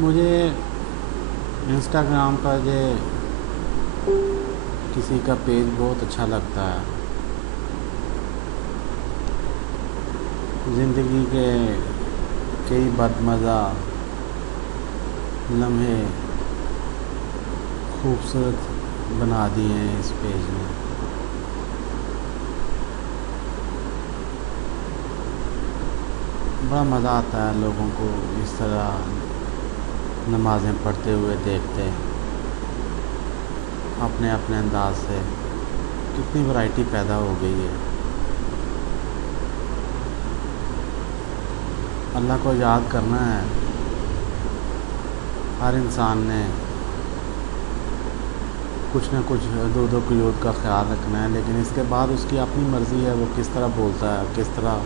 مجھے انسٹاگرام کا کسی کا پیج بہت اچھا لگتا ہے. زندگی کے کئی بدمزہ لمحے خوبصورت بنا دیے ہیں اس پیج میں. بڑا مزہ آتا ہے لوگوں کو اس طرح نمازیں پڑھتے ہوئے دیکھتے اپنے اپنے انداز سے. کتنی ورائٹی پیدا ہو گئی ہے. اللہ کو یاد کرنا ہے. ہر انسان نے کچھ نہ کچھ حدود و قیود کا خیال رکھنا ہے، لیکن اس کے بعد اس کی اپنی مرضی ہے وہ کس طرح بولتا ہے، کس طرح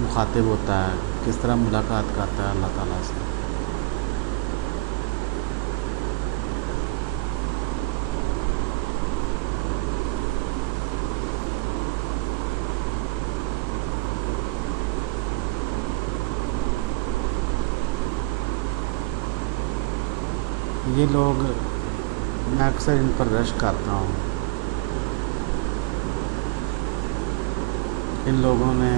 مخاطب ہوتا ہے، کس طرح ملاقات کرتا ہے اللہ تعالیٰ سے. یہ لوگ، میں اکثر ان پر رش کرتا ہوں. ان لوگوں نے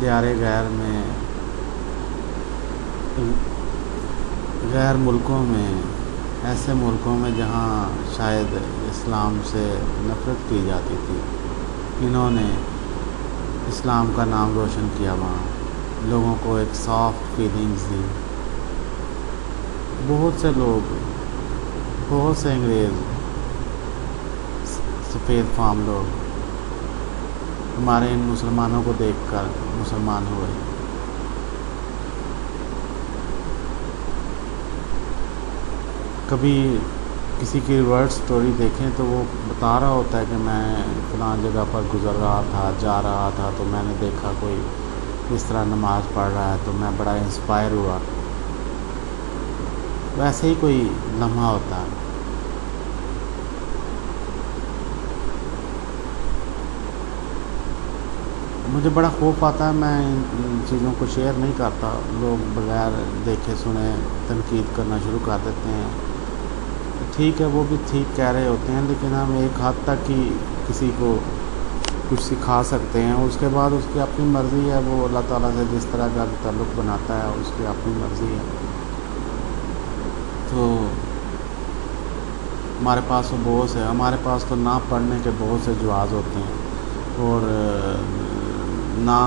دیار غیر میں، غیر ملکوں میں، ایسے ملکوں میں جہاں شاید اسلام سے نفرت کی جاتی تھی، انہوں نے اسلام کا نام روشن کیا. وہاں لوگوں کو ایک سافٹ فیلنگز دی. بہت سے لوگ، بہت سے انگریز، سفید فام لوگ ہمارے ان مسلمانوں کو دیکھ کر مسلمان ہوئے. کبھی کسی کی ریورس سٹوری دیکھیں تو وہ بتا رہا ہوتا ہے کہ میں فلاں جگہ پر گزر رہا تھا، جا رہا تھا، تو میں نے دیکھا کوئی اس طرح نماز پڑھ رہا ہے تو میں بڑا انسپائر ہوا. ویسے ہی کوئی لمحہ ہوتا ہے. مجھے بڑا خوف آتا ہے، میں ان چیزوں کو شیئر نہیں کرتا. لوگ بغیر دیکھے سنے تنقید کرنا شروع کر دیتے ہیں. ٹھیک ہے، وہ بھی ٹھیک کہہ رہے ہوتے ہیں، لیکن ہم ایک حد تک ہی کسی کو کچھ سکھا سکتے ہیں. اس کے بعد اس کی اپنی مرضی ہے، وہ اللہ تعالیٰ سے جس طرح کا تعلق بناتا ہے اس کی اپنی مرضی ہے. تو ہمارے پاس تو بہت سے، ہمارے پاس تو نہ پڑھنے کے بہت سے جواز ہوتے ہیں، اور نہ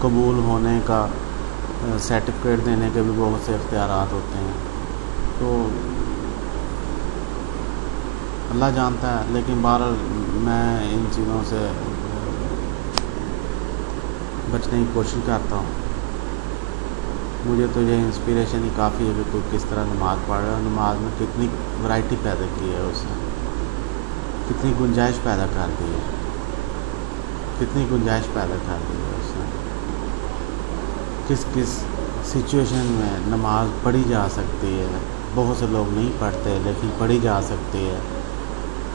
قبول ہونے کا سرٹیفکیٹ دینے کے بھی بہت سے اختیارات ہوتے ہیں. تو اللہ جانتا ہے، لیکن بہرحال میں ان چیزوں سے بچنے کی کوشش کرتا ہوں. مجھے تو یہ انسپریشن ہی کافی ہے کہ کوئی کس طرح نماز پڑھ رہا ہے، اور نماز میں کتنی ورائٹی پیدا کی ہے اس نے، کتنی گنجائش پیدا کر دی ہے، کتنی گنجائش پیدا کر دی ہے اس نے. کس کس سچویشن میں نماز پڑھی جا سکتی ہے. بہت سے لوگ نہیں پڑھتے لیکن پڑھی جا سکتی ہے.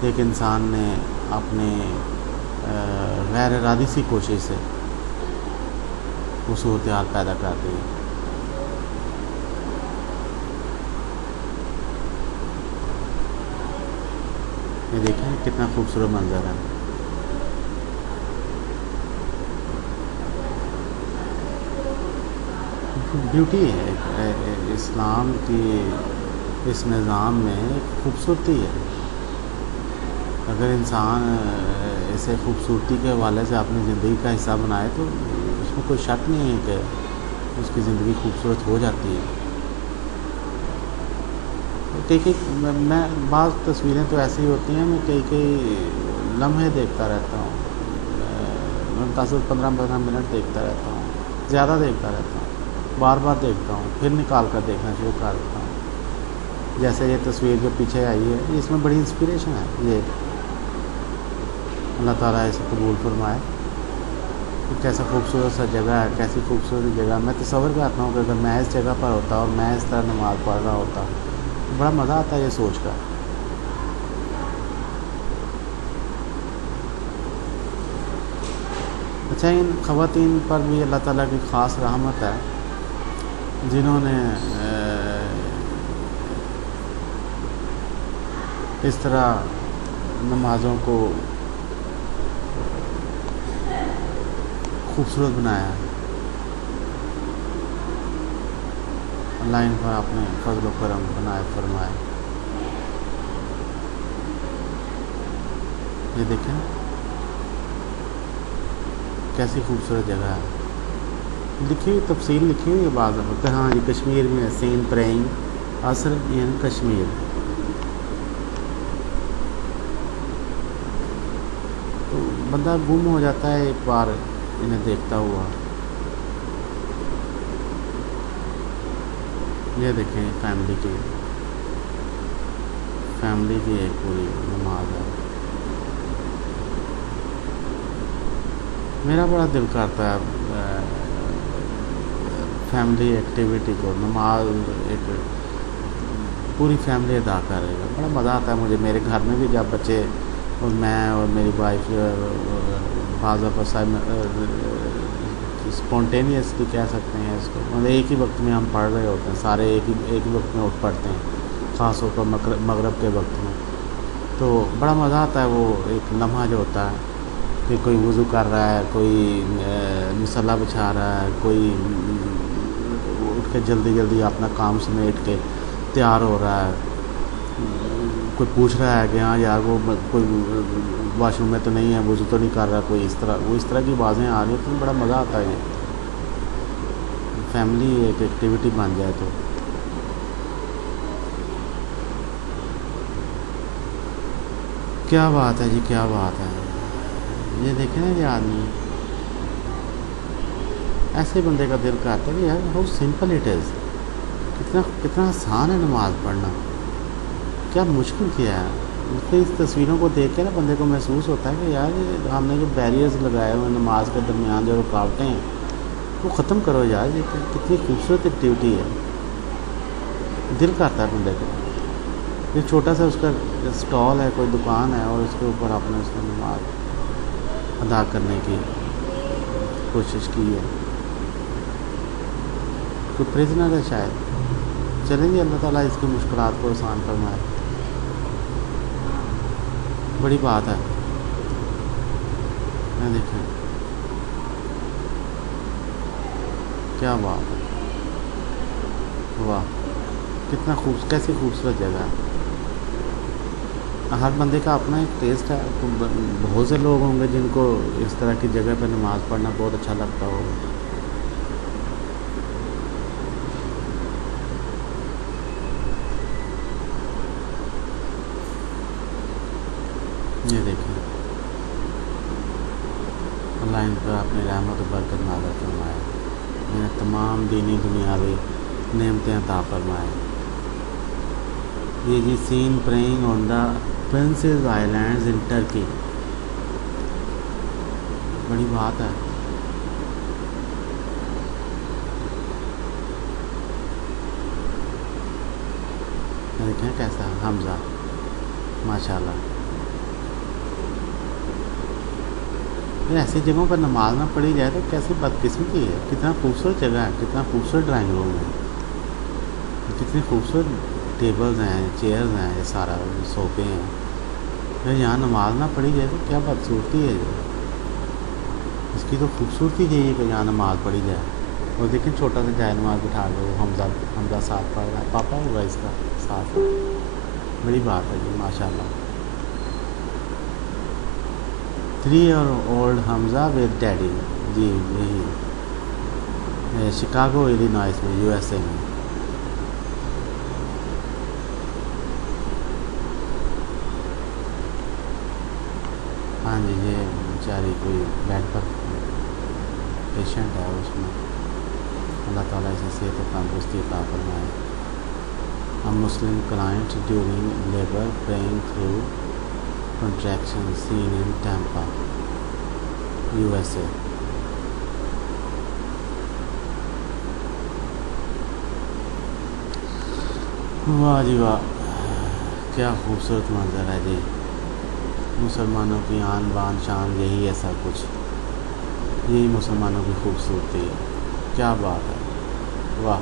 ایک انسان نے اپنے غیر ارادی سی کوشش سے وہ صورتحال پیدا کر دی. یہ دیکھیں کتنا خوبصورت منظر ہے. بیوٹی ہے اسلام کی، اس نظام میں خوبصورتی ہے. اگر انسان اسے خوبصورتی کے حوالے سے اپنی زندگی کا حصہ بنائے تو اس میں کوئی شک نہیں ہے کہ اس کی زندگی خوبصورت ہو جاتی ہے. میں بعض تصویریں تو ایسی ہوتی ہیں، میں کئی لمحے دیکھتا رہتا ہوں. میں 10-15 منٹ دیکھتا رہتا ہوں، زیادہ دیکھتا رہتا ہوں، بار بار دیکھتا ہوں، پھر نکال کر دیکھنا شروع کر دیتا ہوں. جیسے یہ تصویر جو پیچھے آئی ہے، اس میں بڑی انسپریشن ہے. یہ اللہ تعالیٰ اسے قبول فرمائے. کیسا خوبصورت سا جگہ ہے، کیسی خوبصورت جگہ. میں تصور کرتا ہوں کہ اگر میں اس جگہ پر ہوتا اور میں اس طرح نماز پڑھ رہا ہوتا تو بڑا مزہ آتا ہے یہ سوچ کر. اچھا، ان خواتین پر بھی اللہ تعالیٰ کی خاص رحمت ہے. جنہوں نے اس طرح نمازوں کو خوبصورت بنایا، اللہ ان پر اپنے فضل و کرم بنائے فرمائے۔ یہ دیکھیں کیسی خوبصورت جگہ ہے، لکھی ہوئی تفصیل لکھی ہوئی ہے بعض دفعہ، ہاں جی کشمیر میں سین پرینگ اصل ان کشمیر، تو بندہ گم ہو جاتا ہے ایک بار انہیں دیکھتا ہوا۔ یہ دیکھیں فیملی کی ایک پوری نماز ہے۔ میرا بڑا دل کرتا ہے فیملی ایکٹیویٹی کو، نماز ایک پوری فیملی ادا کر رہی ہے، بڑا مزہ آتا ہے مجھے۔ میرے گھر میں بھی جب بچے اور میں اور میری وائف بعض دفعہ اسپونٹینیسلی کہہ سکتے ہیں اس کو، مطلب ایک ہی وقت میں ہم پڑھ رہے ہوتے ہیں، سارے ایک ہی وقت میں اٹھ پڑھتے ہیں، خاص طور پر مغرب کے وقت میں، تو بڑا مزہ آتا ہے۔ وہ ایک لمحہ جو ہوتا ہے کہ کوئی وضو کر رہا ہے، کوئی مصلی بچھا رہا ہے، کوئی اٹھ کے جلدی جلدی اپنا کام سمیٹ کے تیار ہو رہا ہے، کوئی پوچھ رہا ہے کہ ہاں یار وہ کوئی واش روم میں تو نہیں ہے، وضو تو نہیں کر رہا، کوئی اس طرح کی باتیں آ رہی ہیں، تو بڑا مزہ آتا ہے۔ یہ فیملی ایک ایکٹیویٹی بن جائے تو کیا بات ہے جی، کیا بات ہے۔ یہ دیکھیں نا یہ آدمی، ایسے بندے کا دل کرتا ہے کہ یار ہاؤ سمپل اٹ از، کتنا آسان ہے نماز پڑھنا، کیا مشکل کیا ہے۔ پھر اس تصویروں کو دیکھ کے نا بندے کو محسوس ہوتا ہے کہ یار یہ ہم نے جو بیریئرز لگائے ہوئے نماز کے درمیان، جو رکاوٹیں ہیں وہ ختم کرو یار، یہ کتنی خوبصورت ایکٹیویٹی ہے، دل کرتا ہے بندے کو۔ یہ چھوٹا سا اس کا اسٹال ہے، کوئی دکان ہے، اور اس کے اوپر آپ نے اس میں نماز ادا کرنے کی کوشش کی ہے۔ کوئی پریزنر ہے شاید، چلیں گے اللہ تعالیٰ اس کی مشکلات کو آسان فرمائے، بڑی بات ہے۔ میں دیکھیں کیا بات ہے، واہ کتنا کیسی خوبصورت جگہ ہے۔ ہر بندے کا اپنا ایک ٹیسٹ ہے، بہت سے لوگ ہوں گے جن کو اس طرح کی جگہ پہ نماز پڑھنا بہت اچھا لگتا ہوگا۔ یہ دیکھیں اللہ ان پر اپنی رحمت و برکت نازل فرمائے، انہیں تمام دینی دنیاوی نعمتیں عطا فرمائے۔ یہ جی seen praying on the Princes Islands in Turkey, بڑی بات ہے۔ دیکھیں کیسا حمزہ، ماشاءاللہ۔ ایسی جگہوں پر نماز نہ پڑھی جائے تو کیسی بدقسمتی ہے۔ کتنا خوبصورت جگہ ہے، کتنا خوبصورت ڈرائنگ روم ہے، کتنی خوبصورت ٹیبلز ہیں، چیئرز ہیں، یہ سارا صوفے ہیں۔ اگر یہاں نماز نہ پڑھی جائے تو کیا بدصورتی ہے، اس کی تو خوبصورتی یہی کہ یہاں نماز پڑھی جائے۔ اور دیکھیں چھوٹا سا جائے نماز بٹھا کے وہ حمزہ ساتھ پڑھ رہا ہے، پاپا ہوگا اس کا ساتھ، بڑی بات ہے جی ماشاءاللہ۔ 3-year-old حمزہ ود ڈیڈی، جی یہی شکاگو ایلینوائس میں، USA میں۔ ہاں جی یہ بیچاری کوئی بیڈ پر پیشنٹ ہے، اس میں اللہ تعالیٰ اسے صحت و تندرستی عطا فرمائے۔ A Muslim client during labor praying through contraction seen in Tampa, USA۔ واہ جی واہ، کیا خوبصورت منظر ہے جی، مسلمانوں کی آن بان شان یہی ہے سب کچھ، یہی مسلمانوں کی خوبصورتی ہے، کیا بات ہے، واہ۔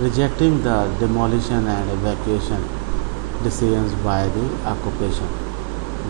rejecting the demolition and evacuation decisions by the occupation.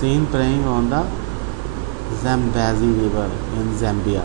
Seen praying on the Zambezi River in Zambia.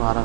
12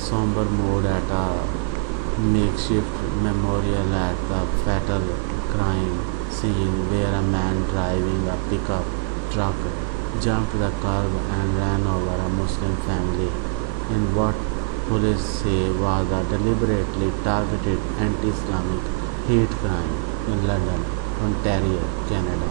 somber mood at a makeshift memorial at the fatal crime scene where a man driving a pickup truck jumped the curb and ran over a Muslim family in what police say was a deliberately targeted anti-Islamic hate crime in London, Ontario, Canada.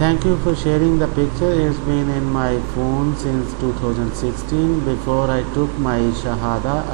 Thank you for sharing the picture. It's been in my phone since 2016 before I took my shahada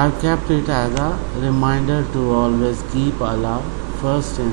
I've kept it as a reminder to always keep Allah first in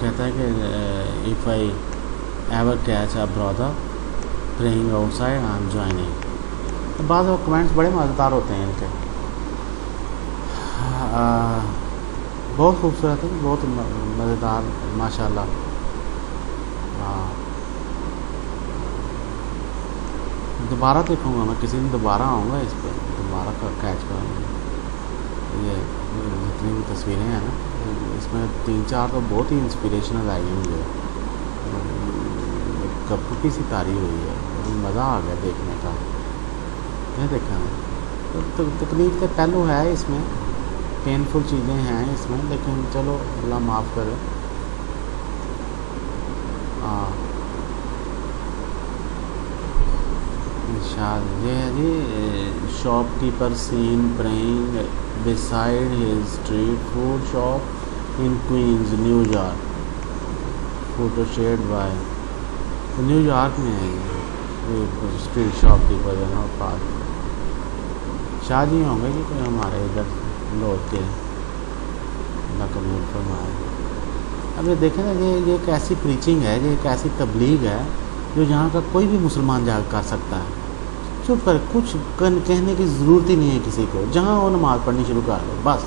کہتا ہے کہ if I ever catch a brother praying outside I'm joining. بعض comments بڑے مزیدار ہوتے ہیں ان کے. بہت خوبصورت ہے, بہت مزیدار ماشاء اللہ. دوبارہ دیکھوں گا میں, کسی دن دوبارہ آؤں گا اس پہ, دوبارہ کیچ کروں گا. یہ جتنی بھی تصویریں ہیں نا, اس میں 3-4 تو بہت ہی انسپریشنل آئی ہیں مجھے. گپو کی سی تاری ہوئی ہے, مزہ آ گیا دیکھنے کا. نہیں دیکھا ہے تکلیف کے پہلو ہے اس میں, پینفل چیزیں ہیں اس میں, لیکن چلو اللہ معاف کرے. یہ ہے جی, shopkeeper seen praying beside his street food shop in Queens, New York. Photo shared by, New York میں ہے یہ اسٹریٹ شاپ کیپر جو ہے نا پاس. شاہ جی ہوں گے کہ کوئی ہمارے ادھر لوٹ کے, اللہ قبول فرمائے. اب یہ دیکھیں نا, یہ ایک ایسی پریچنگ ہے, یہ ایک ایسی تبلیغ ہے جو یہاں کا کوئی بھی مسلمان جا کر سکتا ہے. چپ کر, کچھ کہنے کی ضرورت ہی نہیں ہے کسی کو. جہاں وہ نماز پڑھنی شروع کر دو بس,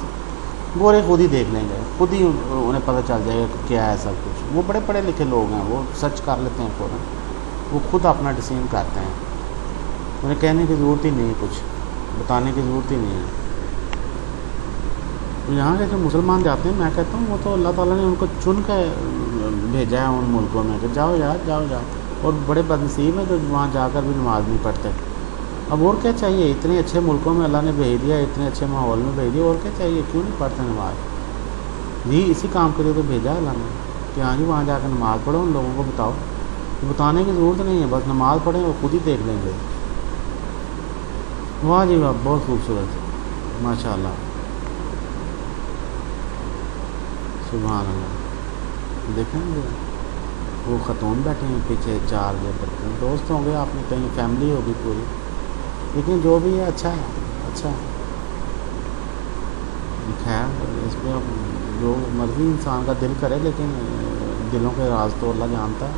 گورے خود ہی دیکھ لیں گے, خود ہی انہیں پتہ چل جائے گا کہ کیا ہے سب کچھ. وہ بڑے پڑھے لکھے لوگ ہیں, وہ سرچ کر لیتے ہیں فوراً, وہ خود اپنا ڈسین کرتے ہیں. انہیں کہنے کی ضرورت ہی نہیں ہے, کچھ بتانے کی ضرورت ہی نہیں ہے. یہاں کے جو مسلمان جاتے ہیں, میں کہتا ہوں وہ تو اللہ تعالیٰ نے ان کو چن کے بھیجا ہے ان ملکوں میں کہ جاؤ یار جاؤ جاؤ. اور بڑے بدنصیب ہیں جو وہاں جا کر بھی نماز نہیں پڑھتے. اب اور کیا چاہیے, اتنے اچھے ملکوں میں اللہ نے بھیج دیا, اتنے اچھے ماحول میں بھیج دیا, اور کیا چاہیے, کیوں نہیں پڑھتے نماز. جی اسی کام کے لیے تو بھیجا اللہ نے کہ ہاں جی وہاں جا کے نماز پڑھو, ان لوگوں کو بتاؤ. بتانے کی ضرورت نہیں ہے, بس نماز پڑھیں وہ خود ہی دیکھ لیں گے. واہ جی واہ, بہت خوبصورت ماشاء اللہ, سبحان اللہ. دیکھیں گے وہ خاتون بیٹھے ہیں پیچھے, 4 دوست ہوں گے آپ نے, کہیں فیملی ہوگی پوری, لیکن جو بھی ہے اچھا ہے, اچھا ہے. خیر اس پہ جو مرضی انسان کا دل کرے, لیکن دلوں کے راز تو اللہ جانتا ہے,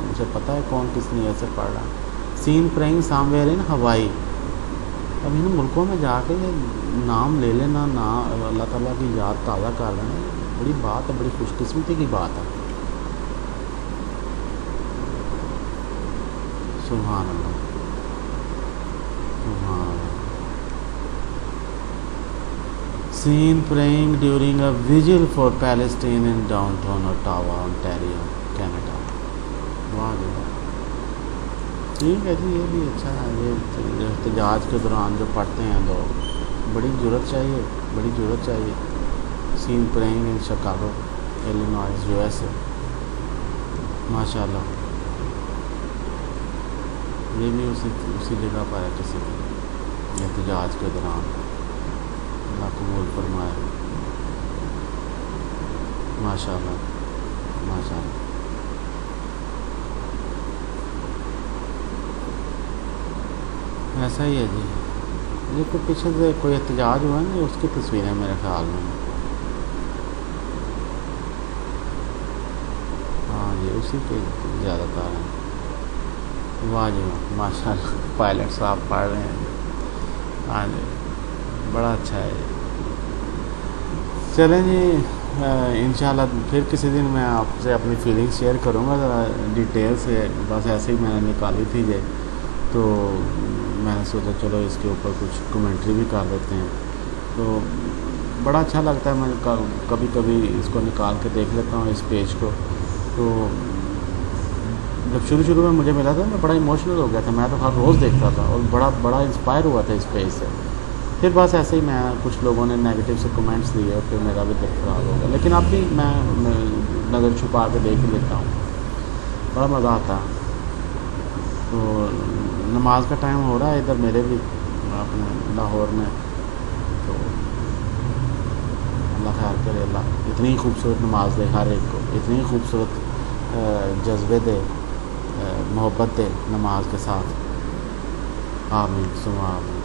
مجھے پتہ ہے کون کس نیت سے پڑھ رہا ہے. سین پرینگ سام ویئر ان ہوائی. اب ان ملکوں میں جا کے نام لے لینا, نام اللہ تعالیٰ کی یاد تازہ کر لینا, بڑی بات ہے, بڑی خوش قسمتی کی بات ہے. سبحان اللہ, سبحان اللہ. Seen praying during a vigil for Palestine in downtown Ottawa, Ontario, Canada. واہ جی واہ, ٹھیک ہے جی, یہ بھی اچھا ہے. یہ احتجاج کے دوران جو پڑھتے ہیں لوگ, بڑی ضرورت چاہیے, بڑی ضرورت چاہیے. سین پرینگ ان شکاگو, ایلینوائز, USA. ماشاء اللہ, یہ بھی اسی جگہ پر ہے کسی کی احتجاج کے دوران, اللہ قبول فرمائے. ماشاء اللہ, ماشاء اللہ. ایسا ہی ہے جی. یہ کوئی پیچھے سے کوئی احتجاج ہوا ہے نا, اس کی تصویریں میرے خیال میں. ہاں جی, اسی کے زیادہ تر ہیں. واہ جی واہ, ماشاء اللہ, پائلٹ صاحب پڑھ رہے ہیں. ہاں جی, بڑا اچھا ہے. چلیں جی, انشاءاللہ پھر کسی دن میں آپ سے اپنی فیلنگ شیئر کروں گا ذرا ڈیٹیل سے. بس ایسے ہی میں نے نکالی تھی یہ, تو میں نے سوچا چلو اس کے اوپر کچھ کمنٹری بھی کر دیتے ہیں. تو بڑا اچھا لگتا ہے, میں کبھی کبھی اس کو نکال کے دیکھ لیتا ہوں اس پیج کو. تو جب شروع میں مجھے ملا تھا میں بڑا ایموشنل ہو گیا تھا, میں تو ہر روز دیکھتا تھا اور بڑا انسپائر ہوا تھا اس پیج سے. پھر بس ایسے ہی میں, کچھ لوگوں نے نیگیٹو سے کمنٹس دیے, اور پھر میرا بھی دل خراب ہو گیا. لیکن اب بھی میں نظر چھپا کے دیکھ ہی لیتا ہوں, بڑا مزہ آتا ہے. تو نماز کا ٹائم ہو رہا ہے ادھر میرے بھی اپنے لاہور میں. تو اللہ خیر کرے, اللہ اتنی خوبصورت نماز دے ہر ایک کو, اتنی خوبصورت جذبے دے, محبت دے نماز کے ساتھ. آمین ثم آمین.